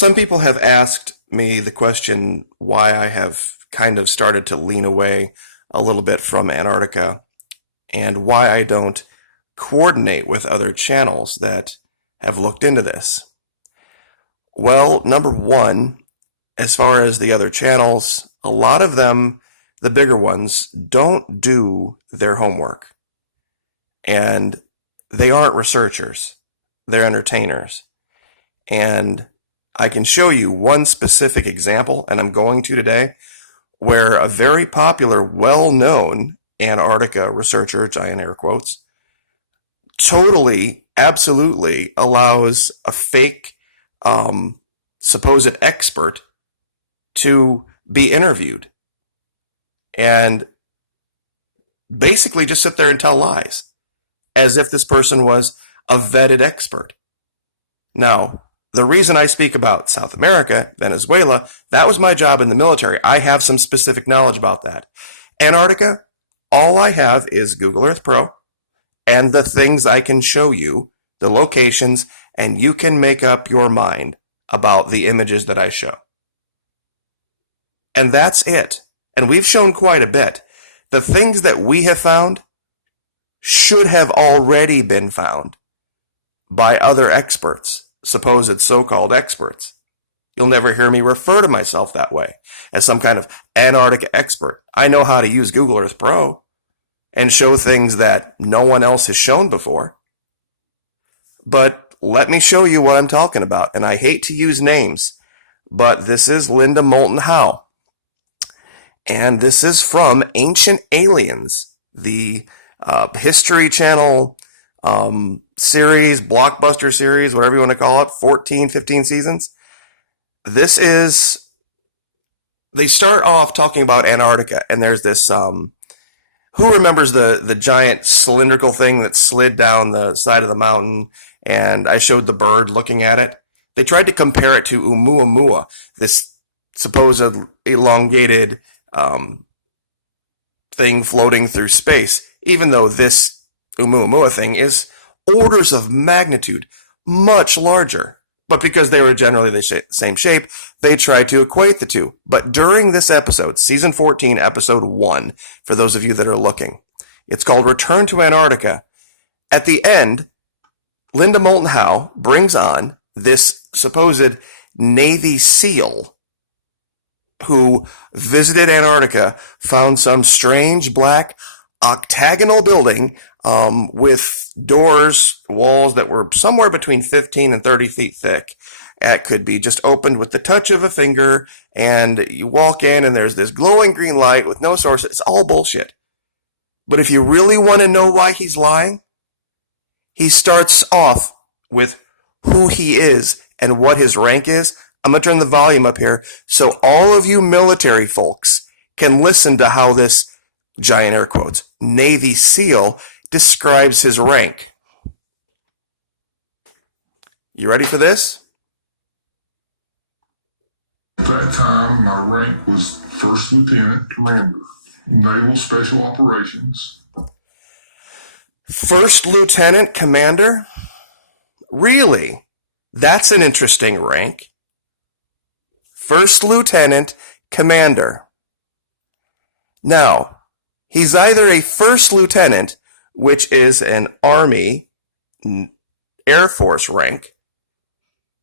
Some people have asked me the question why I have kind of started to lean away a little bit from Antarctica and why I don't coordinate with other channels that have looked into this. Well, number one, as far as the other channels, a lot of them, the bigger ones, don't do their homework. And they aren't researchers. They're entertainers. And I can show you one specific example, and I'm going to today, where a very popular, well-known Antarctica researcher, giant air quotes, totally, absolutely allows a fake supposed expert to be interviewed and basically just sit there and tell lies as if this person was a vetted expert. Now, the reason I speak about South America, Venezuela, that was my job in the military. I have some specific knowledge about that. Antarctica, all I have is Google Earth Pro and the things I can show you, the locations, and you can make up your mind about the images that I show. And that's it. And we've shown quite a bit. The things that we have found should have already been found by other experts, supposed so-called experts. You'll never hear me refer to myself that way, as some kind of Antarctica expert. I know how to use Google Earth Pro and show things that no one else has shown before. But let me show you what I'm talking about. And I hate to use names, but this is Linda Moulton Howe. And this is from Ancient Aliens, the History Channel series, blockbuster series, whatever you want to call it, 14, 15 seasons. This is, they start off talking about Antarctica, and there's this, who remembers the giant cylindrical thing that slid down the side of the mountain, and I showed the bird looking at it? They tried to compare it to Oumuamua, this supposed elongated thing floating through space, even though this Oumuamua thing is orders of magnitude much larger. But because they were generally the same shape, they tried to equate the two. But during this episode, season 14, episode 1, for those of you that are looking, it's called Return to Antarctica. At the end, Linda Moulton Howe brings on this supposed Navy SEAL who visited Antarctica, found some strange black octagonal building with doors, walls that were somewhere between 15 and 30 feet thick. It could be just opened with the touch of a finger, and you walk in and there's this glowing green light with no source. It's all bullshit. But if you really want to know why he's lying, he starts off with who he is and what his rank is. I'm going to turn the volume up here so all of you military folks can listen to how this, giant air quotes, Navy SEAL describes his rank. You ready for this? At that time, my rank was First Lieutenant Commander, Naval Special Operations. First Lieutenant Commander? Really? That's an interesting rank. First Lieutenant Commander. Now, he's either a First Lieutenant, which is an Army Air Force rank,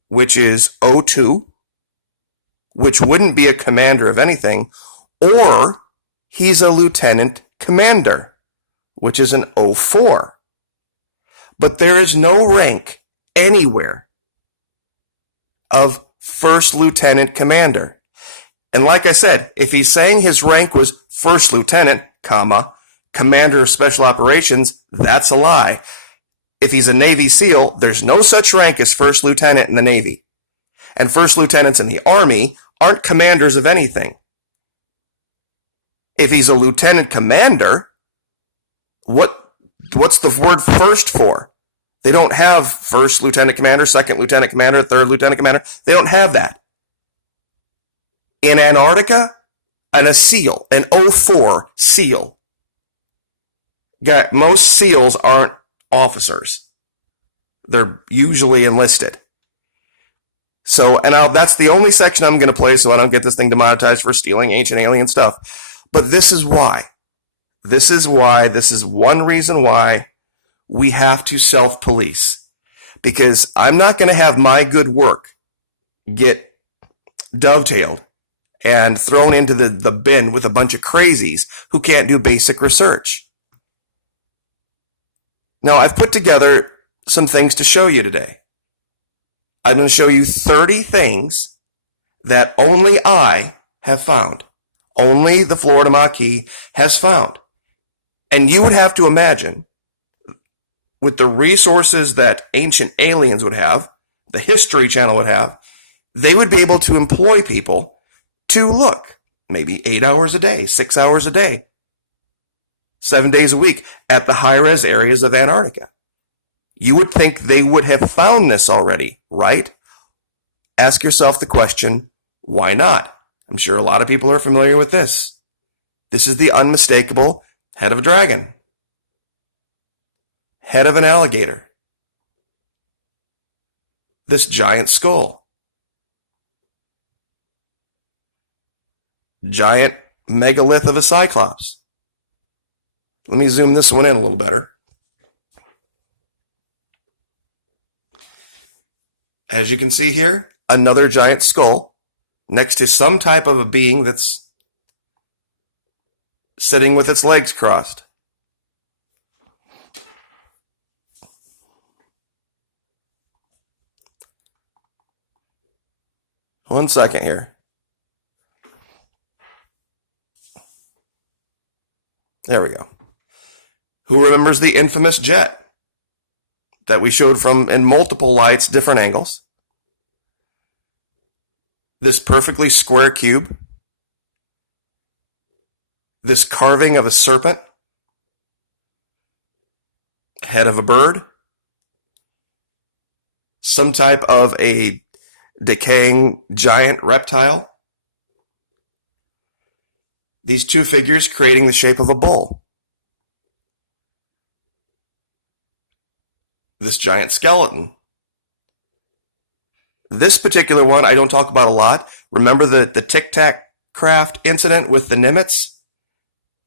which is O2, which wouldn't be a commander of anything, or he's a Lieutenant Commander, which is an O4. But there is no rank anywhere of First Lieutenant Commander. And like I said, if he's saying his rank was First Lieutenant, comma, Commander of Special Operations, that's a lie. If he's a Navy SEAL, there's no such rank as First Lieutenant in the Navy. And First Lieutenants in the Army aren't commanders of anything. If he's a Lieutenant Commander, what's the word first for? They don't have First Lieutenant Commander, Second Lieutenant Commander, Third Lieutenant Commander. They don't have that. In Antarctica, and a SEAL, an O4 SEAL. Most SEALs aren't officers. They're usually enlisted. So, and that's the only section I'm going to play so I don't get this thing demonetized for stealing ancient alien stuff. But this is why. This is one reason why we have to self-police. Because I'm not going to have my good work get dovetailed and thrown into the bin with a bunch of crazies who can't do basic research. Now, I've put together some things to show you today. I'm going to show you 30 things that only I have found. Only the Florida Maquis has found. And you would have to imagine, with the resources that Ancient Aliens would have, the History Channel would have, they would be able to employ people to look maybe 8 hours a day, 6 hours a day, 7 days a week at the high-res areas of Antarctica. You would think they would have found this already, right? Ask yourself the question, why not? I'm sure a lot of people are familiar with this. This is the unmistakable head of a dragon. Head of an alligator. This giant skull. Giant megalith of a Cyclops. Let me zoom this one in a little better. As you can see here, another giant skull next to some type of a being that's sitting with its legs crossed. One second here. There we go. Who remembers the infamous jet that we showed from in multiple lights, different angles? This perfectly square cube. This carving of a serpent. Head of a bird. Some type of a decaying giant reptile. These two figures creating the shape of a bull. This giant skeleton. This particular one I don't talk about a lot. Remember the Tic Tac craft incident with the Nimitz?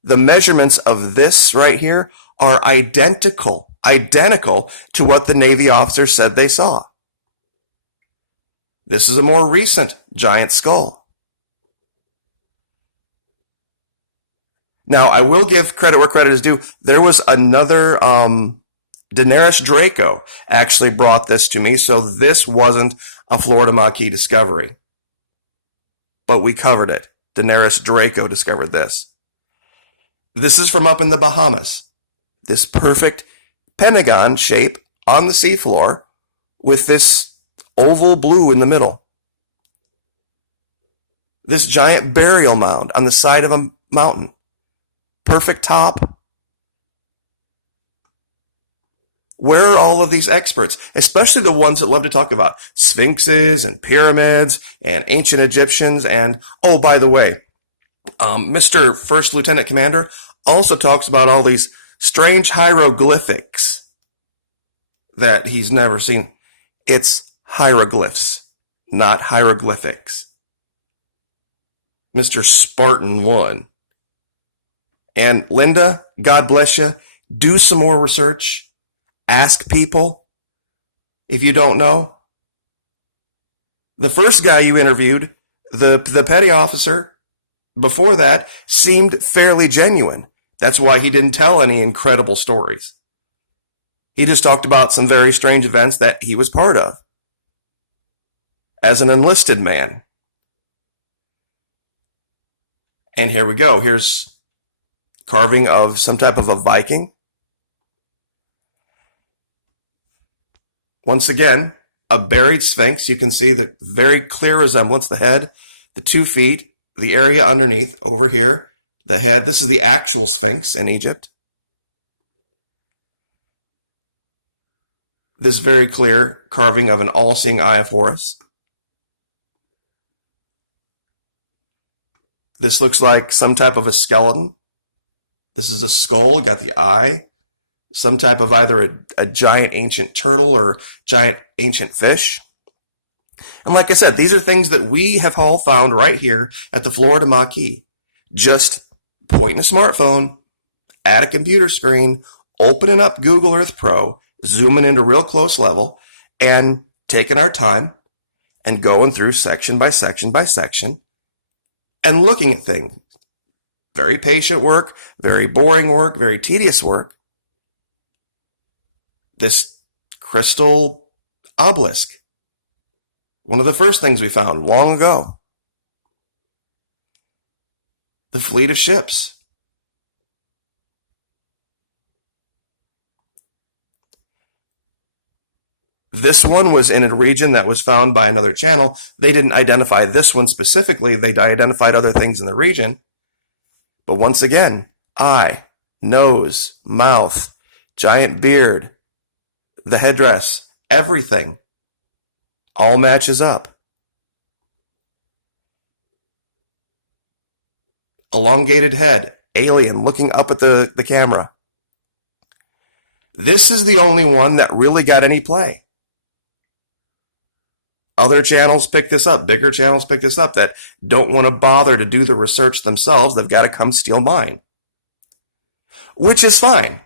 The measurements of this right here are identical to what the Navy officer said they saw. This is a more recent giant skull. Now, I will give credit where credit is due. There was another, Daenerys Draco actually brought this to me, so this wasn't a Florida Maquis discovery. But we covered it. Daenerys Draco discovered this. This is from up in the Bahamas. This perfect pentagon shape on the seafloor with this oval blue in the middle. This giant burial mound on the side of a mountain. Perfect top. Where are all of these experts, especially the ones that love to talk about sphinxes and pyramids and ancient Egyptians and, oh, by the way, Mr. First Lieutenant Commander also talks about all these strange hieroglyphics that he's never seen. It's hieroglyphs, not hieroglyphics. Mr. Spartan 1. And Linda, God bless you, do some more research. Ask people if you don't know. The first guy you interviewed, the petty officer, before that, seemed fairly genuine. That's why he didn't tell any incredible stories. He just talked about some very strange events that he was part of as an enlisted man. And here we go. Here's carving of some type of a Viking. Once again, a buried Sphinx. You can see the very clear resemblance, the head, the 2 feet, the area underneath, over here, the head. This is the actual Sphinx in Egypt. This very clear carving of an all-seeing eye of Horus. This looks like some type of a skeleton. This is a skull, got the eye. Some type of either a giant ancient turtle or giant ancient fish. And like I said, these are things that we have all found right here at the Florida Maquis. Just pointing a smartphone at a computer screen, opening up Google Earth Pro, zooming into real close level, and taking our time and going through section by section by section and looking at things. Very patient work, very boring work, very tedious work. This crystal obelisk, one of the first things we found long ago. The fleet of ships. This one was in a region that was found by another channel. They didn't identify this one specifically. They identified other things in the region. But once again, eye, nose, mouth, giant beard, the headdress, everything all matches up. Elongated head, alien looking up at the camera. This is the only one that really got any play. Other channels pick this up, bigger channels pick this up that don't want to bother to do the research themselves. They've got to come steal mine. Which is fine,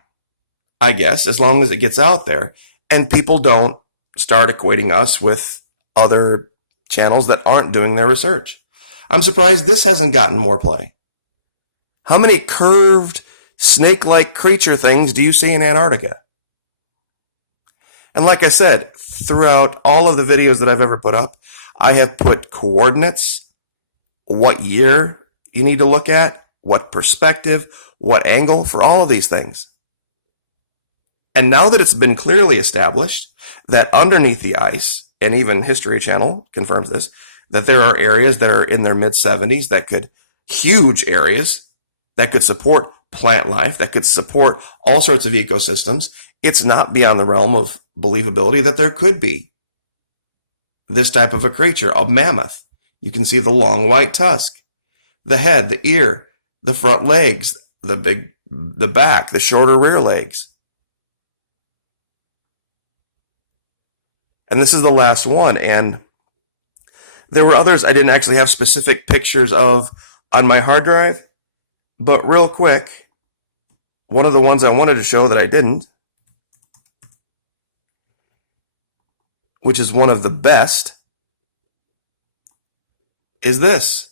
I guess, as long as it gets out there and people don't start equating us with other channels that aren't doing their research. I'm surprised this hasn't gotten more play. How many curved, snake-like creature things do you see in Antarctica? And like I said, throughout all of the videos that I've ever put up, I have put coordinates, what year you need to look at, what perspective, what angle for all of these things. And now that it's been clearly established that underneath the ice, and even History Channel confirms this, that there are areas that are in their mid-70s that could, huge areas, that could support plant life, that could support all sorts of ecosystems, it's not beyond the realm of believability that there could be this type of a creature, a mammoth. You can see the long white tusk, the head, the ear, the front legs, the back, the shorter rear legs. And this is the last one, and there were others I didn't actually have specific pictures of on my hard drive, but real quick, one of the ones I wanted to show that I didn't, which is one of the best, is this.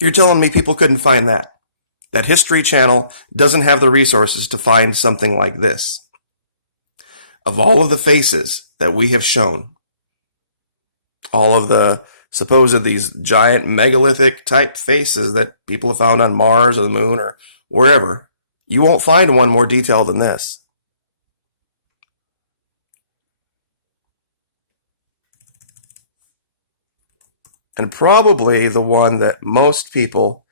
You're telling me people couldn't find that? That History Channel doesn't have the resources to find something like this? Of all of the faces that we have shown, all of the supposed these giant megalithic type faces that people have found on Mars or the moon or wherever, you won't find one more detailed than this. And probably the one that most people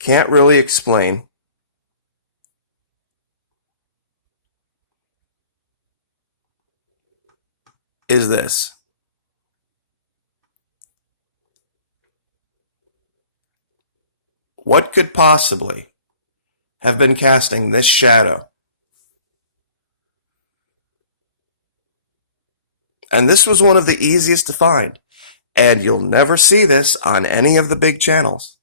can't really explain is this. What could possibly have been casting this shadow? And this was one of the easiest to find. And you'll never see this on any of the big channels.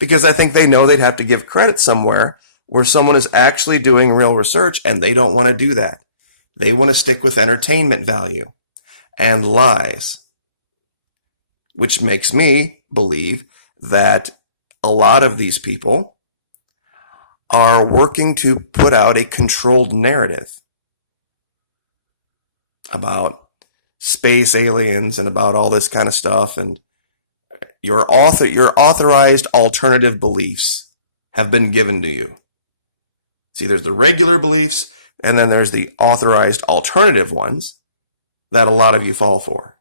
Because I think they know they'd have to give credit somewhere where someone is actually doing real research, and they don't want to do that. They want to stick with entertainment value and lies. Which makes me believe that a lot of these people are working to put out a controlled narrative about space aliens and about all this kind of stuff, and your authorized alternative beliefs have been given to you. See, there's the regular beliefs, and then there's the authorized alternative ones that a lot of you fall for.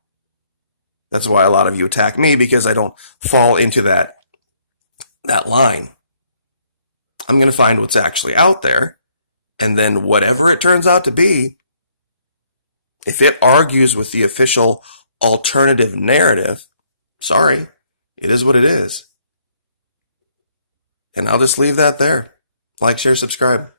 That's why a lot of you attack me, because I don't fall into that line. I'm going to find what's actually out there, and then whatever it turns out to be, if it argues with the official alternative narrative, sorry, it is what it is. And I'll just leave that there. Like, share, subscribe.